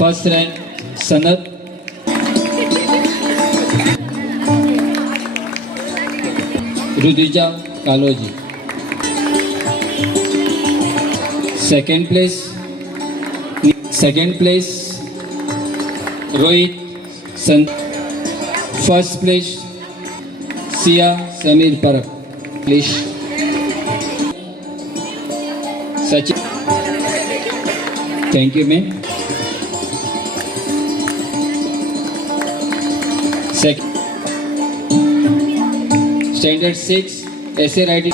First rank Sanat, रुदिजा कालोजी। Second place Rohit सन। First place Siya Samir Parab. Please Sachin, thank you ma'am. Standard 6 ऐसे writing.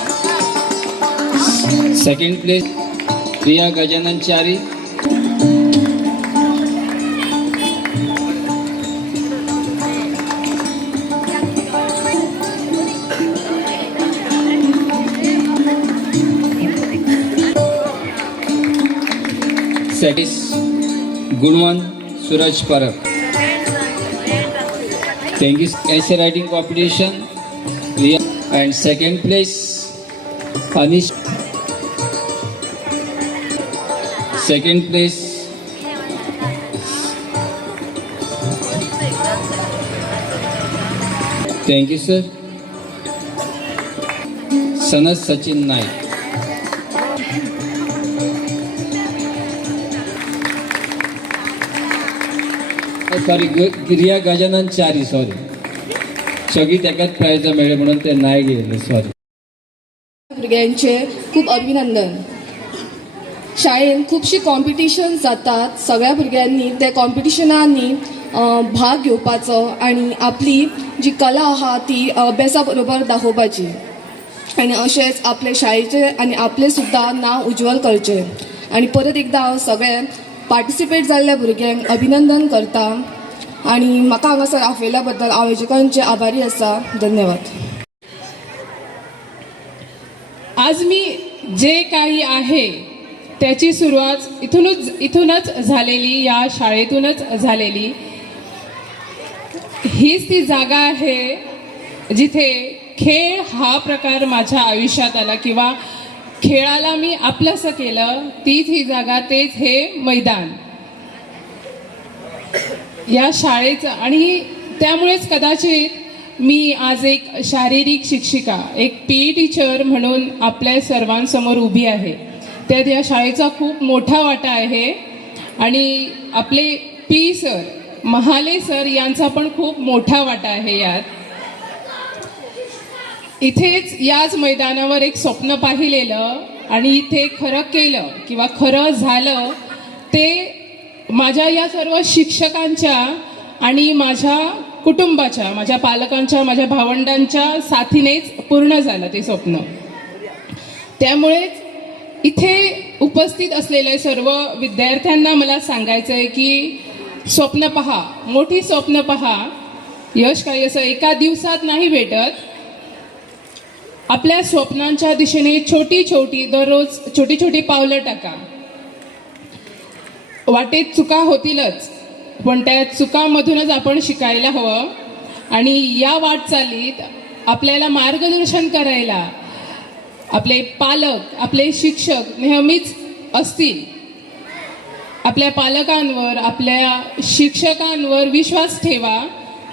Second place Priya Gajanan Chari. Gunwant Suraj Parab. Thank you. ऐसे writing competition and second place Anish. Second place thank you sir Sanat Sachin Naik. Sorry गिरिया गजानन चारी sorry सगळी त्याच्यात price मेळे म्हणून ते नाही गेले सॉरी। भुरग्यांचे खूप अभिनंदन। शाळेन खूपशी कॉम्पिटिशन जातात, सगळ्या भुरग्यांनी त्या कॉम्पिटिशनांनी भाग घेवपाचो आणि आपली जी कला आहा ती अभ्यासा बरोबर दाखोवपाची आणि अशेंच आपले शाळेचे आणि आपले सुद्धा नाव उज्वल करचे। आणि परत एकदा हांव सगळे पार्टिसिपेट जाल्ल्या भुरग्यांक अभिनंदन करता आणि म्हाका हांगासर आपयल्या बद्दल आयोजकांचे आभारी आसा। धन्यवाद। आज मी जे काही आहे त्याची सुरुवात इथूनच झालेली, या शाळेतूनच झालेली। हीच ती जागा आहे जिथे खेळ हा प्रकार माझ्या आयुष्यात आला किंवा खेळाला मी आपलंसं केलं। तीच ही जागा, तेच हे मैदान या शाळेचं। आणि त्यामुळेच कदाचित मी आज एक शारीरिक शिक्षिका, एक PE टीचर म्हणून आपल्या सर्वांसमोर उभी आहे। त्यात या शाळेचा खूप मोठा वाटा आहे आणि आपले PE सर महाले सर यांचा पण खूप मोठा वाटा आहे यात। इथेच याच मैदानावर एक स्वप्न पाहिलेलं आणि इथे खरं केलं किंवा खरं झालं ते माझ्या या सर्व शिक्षकांच्या आणि माझ्या कुटुंबाच्या, माझ्या पालकांच्या, माझ्या भावंडांच्या साथीनेच पूर्ण झालं ते स्वप्न। त्यामुळेच इथे उपस्थित असलेल्या सर्व विद्यार्थ्यांना मला सांगायचं आहे की स्वप्न पहा, मोठी स्वप्न पहा। यश काही असं एका दिवसात नाही भेटत। आपल्या स्वप्नांच्या दिशेने दररोज छोटी छोटी पावलं टाका। वाटेत चुका होतीलच, पण त्या चुकांमधूनच आपण शिकायला हवं आणि या वाटचालीत आपल्याला मार्गदर्शन करायला आपले पालक, आपले शिक्षक नेहमीच असतील। आपल्या पालकांवर, आपल्या शिक्षकांवर विश्वास ठेवा,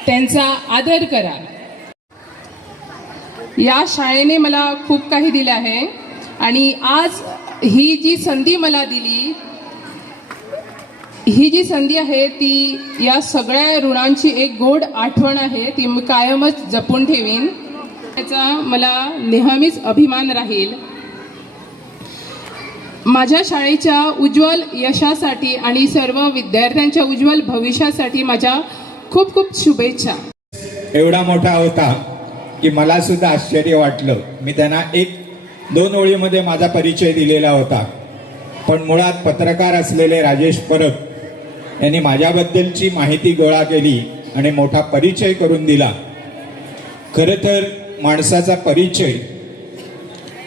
त्यांचा आदर करा। या शाळेने मला खूप काही दिलं आहे आणि आज ही जी संधी मला दिली, ही जी संधी आहे ती या सगळ्या ऋणांची एक गोड आठवण आहे। ती मी कायमच जपून ठेवीन, त्याचा मला नेहमीच अभिमान राहील। माझ्या शाळेच्या उज्ज्वल यशासाठी आणि सर्व विद्यार्थ्यांच्या उज्ज्वल भविष्यासाठी माझ्या खूप खूप शुभेच्छा। एवढा मोठा होता की मला सुद्धा आश्चर्य वाटलं। मी त्यांना 1-2 ओळीमध्ये माझा परिचय दिलेला होता, पण मुळात पत्रकार असलेले राजेश परब यांनी माझ्याबद्दलची माहिती गोळा केली आणि मोठा परिचय करून दिला। खरं तर माणसाचा परिचय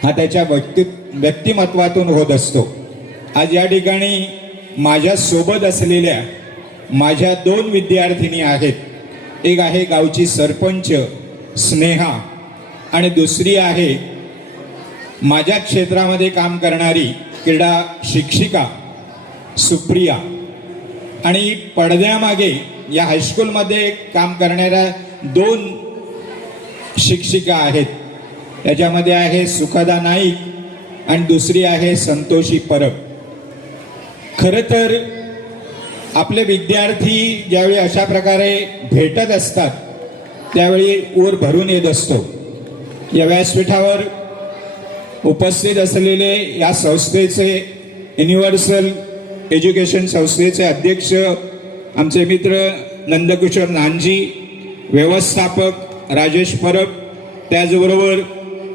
हा त्याच्या व्यक्तिमत्वातून होत असतो। आज या ठिकाणी माझ्या सोबत असलेल्या माझ्या 2 विद्यार्थिनी आहेत। एक आहे गावची सरपंच स्नेहा आणि दुसरी आहे माझ्या क्षेत्रामध्ये काम करणारी क्रीडा शिक्षिका सुप्रिया। आणि पडद्यामागे या हायस्कूलमध्ये काम करणाऱ्या 2 शिक्षिका आहेत. त्याच्यामध्ये आहे सुखदा नाईक आणि दुसरी आहे संतोषी परब. खरं तर आपले विद्यार्थी ज्यावेळी अशा प्रकारे भेटत असतात त्यावेळी ऊर भरून येत असतो. या व्यासपीठावर उपस्थित असलेले या संस्थेचे युनिव्हर्सल एज्युकेशन संस्थेचे अध्यक्ष आमचे मित्र नंदकिशोर नानजी, व्यवस्थापक राजेश परब, त्याचबरोबर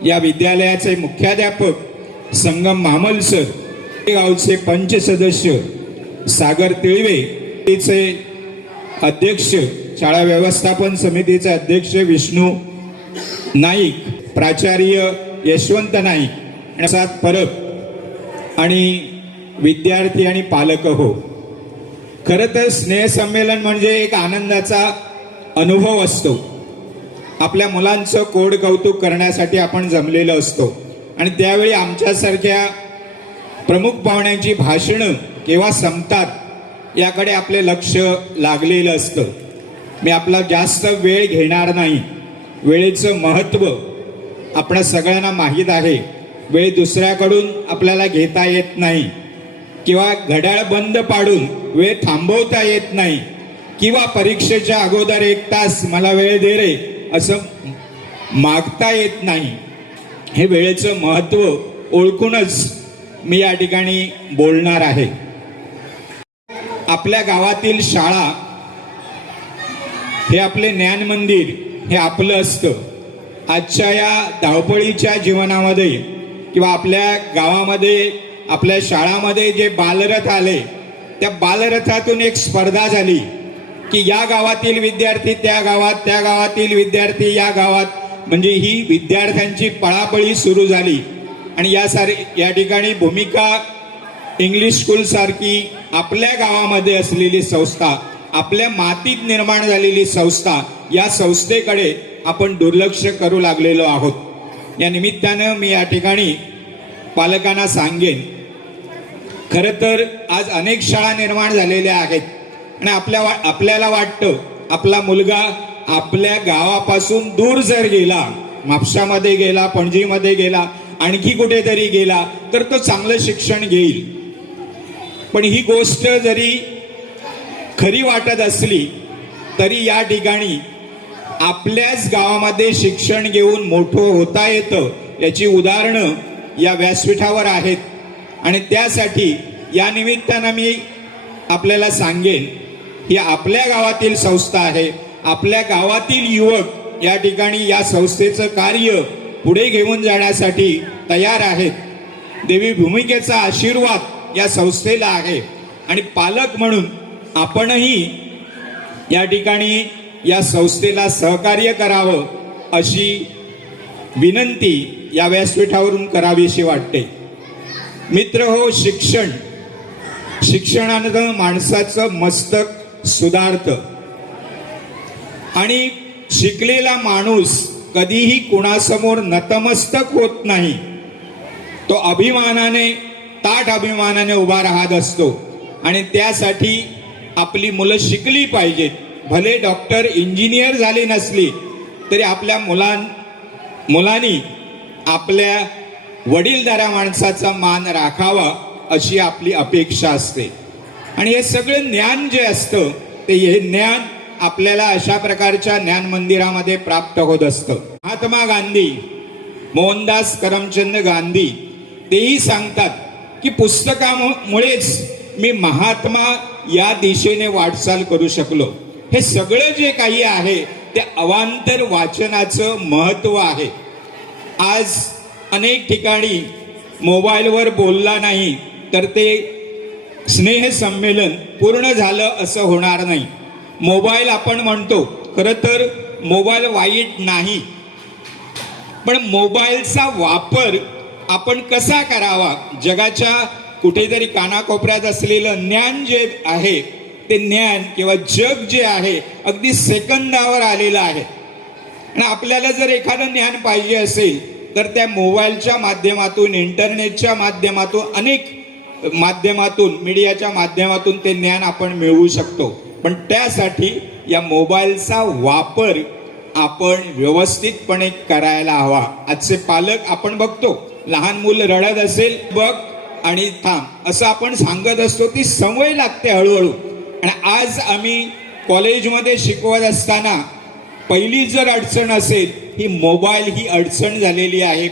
या विद्यालयाचे मुख्याध्यापक संगम मामल सर, गावचे पंच सदस्य सागर तिळवे, तिचे अध्यक्ष शाळा व्यवस्थापन समितीचे अध्यक्ष विष्णू नाईक, प्राचार्य यशवंत नाईक, प्रसाद परब आणि विद्यार्थी आणि पालक हो. खरं तर स्नेहसंमेलन म्हणजे एक आनंदाचा अनुभव असतो. आपल्या मुलांचं कोड कौतुक करण्यासाठी आपण जमलेलो असतो आणि त्यावेळी आमच्यासारख्या प्रमुख पाहुण्यांची भाषणं केव्हा संपतात याकडे आपले लक्ष लागलेलं असतं. मी आपला जास्त वेळ घेणार नाही. वेळेचं महत्त्व आपणा सगळ्यांना माहीत आहे. वेळ दुसऱ्याकडून आपल्याला घेता येत नाही किंवा घड्याळ बंद पाडून वेळ थांबवता येत नाही किंवा परीक्षेच्या अगोदर 1 तास मला वेळ दे रे असं मागता येत नाही. हे वेळेचं महत्त्व ओळखूनच मी या ठिकाणी बोलणार आहे. आपल्या गावातील शाळा हे आपले ज्ञान मंदिर हे आपलं असतं. आजच्या या धावपळीच्या जीवनामध्ये किंवा आपल्या गावामध्ये आपल्या शाळामध्ये जे बालरथ आले त्या बालरथातून एक स्पर्धा झाली की या गावातील विद्यार्थी त्या गावात, त्या गावातील विद्यार्थी या गावात, म्हणजे ही विद्यार्थ्यांची पळापळी सुरू झाली. आणि या ठिकाणी भूमिका इंग्लिश स्कूल सारखी आपल्या गावामध्ये असलेली संस्था, आपल्या मातीत निर्माण झालेली संस्था, या संस्थेकडे आपण दुर्लक्ष करू लागलेलो आहोत. या निमित्तानं मी या ठिकाणी पालकांना सांगेन, खरं तर आज अनेक शाळा निर्माण झालेल्या आहेत आणि आपल्याला वाटतं आपला मुलगा आपल्या गावापासून दूर जर गेला, म्हापशामध्ये गेला, पणजीमध्ये गेला, आणखी कुठेतरी गेला तर तो चांगलं शिक्षण घेईल. पण ही गोष्ट जरी खरी वाटत असली तरी या ठिकाणी आपल्याच गावामध्ये शिक्षण घेऊन मोठं होता येतं याची उदाहरणं या व्यासपीठावर आहेत. आणि त्यासाठी या निमित्तानं मी आपल्याला सांगेन, ही आपल्या गावातील संस्था आहे. आपल्या गावातील युवक या ठिकाणी या संस्थेचं कार्य पुढे घेऊन जाण्यासाठी तयार आहेत. देवी भूमिकेचा आशीर्वाद या संस्थेला आहे आणि पालक म्हणून आपणही या ठिकाणी या संस्थेला सहकार्य करावं अशी विनंती या व्यासपीठावरून करावीशी वाटते. मित्र हो, शिक्षणानं माणसाचं मस्तक सुधारतं आणि शिकलेला माणूस कधीही कुणासमोर नतमस्तक होत नाही. तो अभिमानाने, ताठ अभिमानाने उभा राहत असतो आणि त्यासाठी आपली मुलं शिकली पाहिजेत. भले डॉक्टर इंजिनियर झाली नसली तरी आपल्या मुलांनी आपल्या वडीलधाऱ्या माणसाचा मान राखावा अशी आपली अपेक्षा असते. आणि हे सगळं ज्ञान जे असतं ते हे ज्ञान आपल्याला अशा प्रकारच्या ज्ञान मंदिरामध्ये प्राप्त होत असतं. महात्मा गांधी, मोहनदास करमचंद गांधी तेही सांगतात की पुस्तकामुळेच मी महात्मा या दिशेने वाटचाल करू शकलो. हे सगळं जे काही आहे ते अवांतर वाचनाचं महत्त्व आहे. आज अनेक ठिकाणी मोबाईलवर बोलला नाही तर ते स्नेहसंमेलन पूर्ण झालं असं होणार नाही. मोबाईल आपण म्हणतो, खरं तर मोबाईल वाईट नाही, पण मोबाईलचा वापर आपण कसा करावा, जगाच्या कुठेतरी कानाकोपऱ्यात असलेलं ज्ञान जे आहे ते ज्ञान किंवा जग जे आहे अगदी सेकंदावर आलेलं आहे. आणि आपल्याला जर एखादं ज्ञान पाहिजे असेल तर त्या मोबाईलच्या माध्यमातून, इंटरनेटच्या माध्यमातून अनेक माध्यमातून, मीडियाच्या माध्यमातून ते ज्ञान आपण मिळवू शकतो. पण त्यासाठी या मोबाईलचा वापर आपण व्यवस्थितपणे करायला हवा. आजचे पालक आपण बघतो, लहान मूल रडत असेल, बघ आणि थांब असं आपण सांगत असतो, ती सवय लागते हळूहळू. आणि आज आम्ही कॉलेजमध्ये शिकवत असताना पहिली जर अडचण असेल, ही मोबाईल ही अडचण झालेली आहे.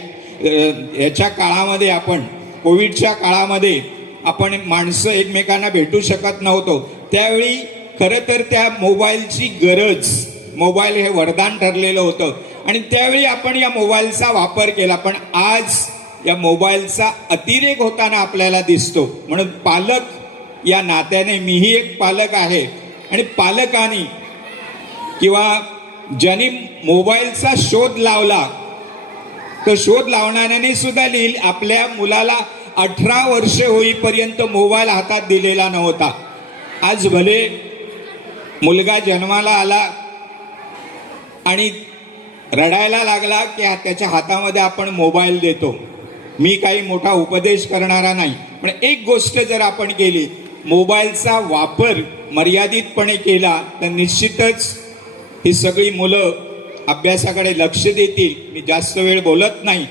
याच्या काळामध्ये आपण, कोविडच्या काळामध्ये आपण माणसं एकमेकांना भेटू शकत नव्हतो, त्यावेळी खरं तर त्या मोबाईलची गरज, मोबाईल हे वरदान ठरलेलं होतं आणि त्यावेळी आपण या मोबाईलचा वापर केला. पण आज या मोबाईलचा अतिरेक होताना आपल्याला दिसतो. म्हणून पालक या नात्याने, मीही एक पालक आहे आणि पालकांनी किंवा ज्यांनी मोबाईलचा शोध लावला, तर शोध लावणाऱ्याने सुद्धा आपल्या मुलाला 18 वर्षे होईपर्यंत मोबाईल हातात दिलेला नव्हता. आज भले मुलगा जन्माला आला आणि रडायला लागला की त्याच्या हातामध्ये आपण मोबाईल देतो. मी काही मोठा उपदेश करणारा नाही, पण एक गोष्ट जर आपण केली, मोबाईलचा वापर मर्यादितपणे केला, तर निश्चितच ही सगळी मुलं अभ्यासाकडे लक्ष देतील. मी जास्त वेळ बोलत नाही.